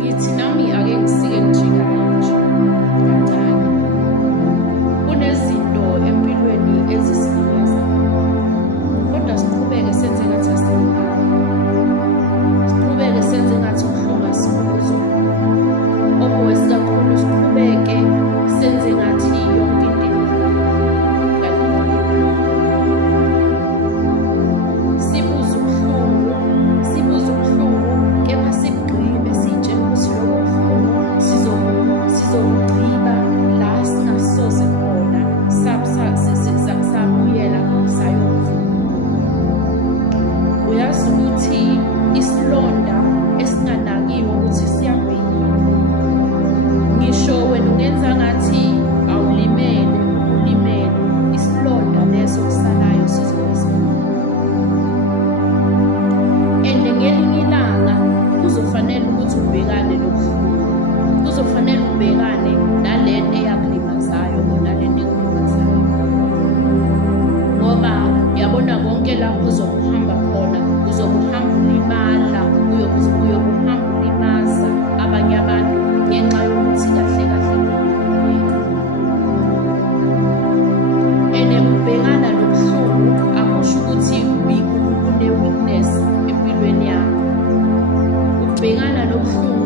ngithi nami ake ngisike ngijikayo nje kancane. Kunezinto empilweni ezisilimaza, kodwa siqhubeke senze ngathi asinayo. Siqhubeke senze ngathi ubuhlungu asikuzwa. Always kakhulu siqhubeke senze ngathi yonke into sibuze ubuhlungu, kepha sigqibe siyitshele ukuthi lobu buhlungu sizobugqiba la singasoze khona sabuyela sayovuma. Uyazi ukuthi isilonda esinganakiwe ukuthi siyabhina. Ngisho wena ungenza ngathi awulimele, ulimele, isilonda leso kusalayo sizokusiza. And ngelinye ilanga kuzofanele ukuthi ubhekane nobuhlungu, kuzofanele ubhekane nalento eyakulimazayo nalento ekulimazayo, ngoba uyabona konke lapho uzokuhamba khona uzokuhamba ulimala, uyokuhamba ulimaza abanye abantu ngenxa yokuthi kahle kahle kubaluleka. And ukubhekana nobuhlungu akusho ukuthi une-weakness empilweni yakho. Ukubhekana nobuhlungu